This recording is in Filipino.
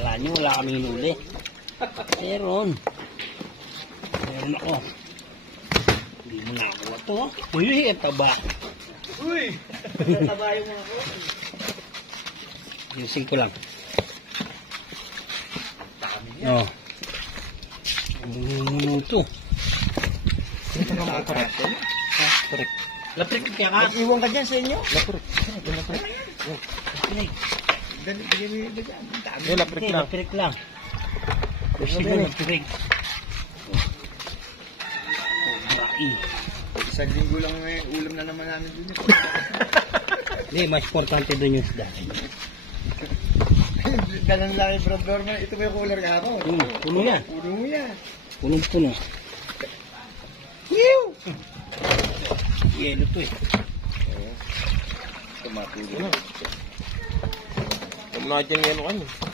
Kala nyo wala kaming huli. Meron. Meron ako. Hindi mo nakakuha to. Uy, ang taba. Uy! Natabayo mo ako. Ayusin ko lang. Oh. Ano to? Ito ka mga korek. Correct. Laprik kaya ka. Iwan ka dyan sa inyo. Laprik. Dali, bigyan mo yun dyan. Ang dami. Eh, laprik lang. laprik lang. Ko laprik. Bai. Isang linggo lang may ulam na naman namin dun. Hindi, mas importante doon yung isda. Ganun lang yung Brad. Ito yung cooler kahapon? Hmm, puno yan. Puno mo yan. Puno. Yew! Yelo to eh. Tumatulog. Ano? Natin yan ano.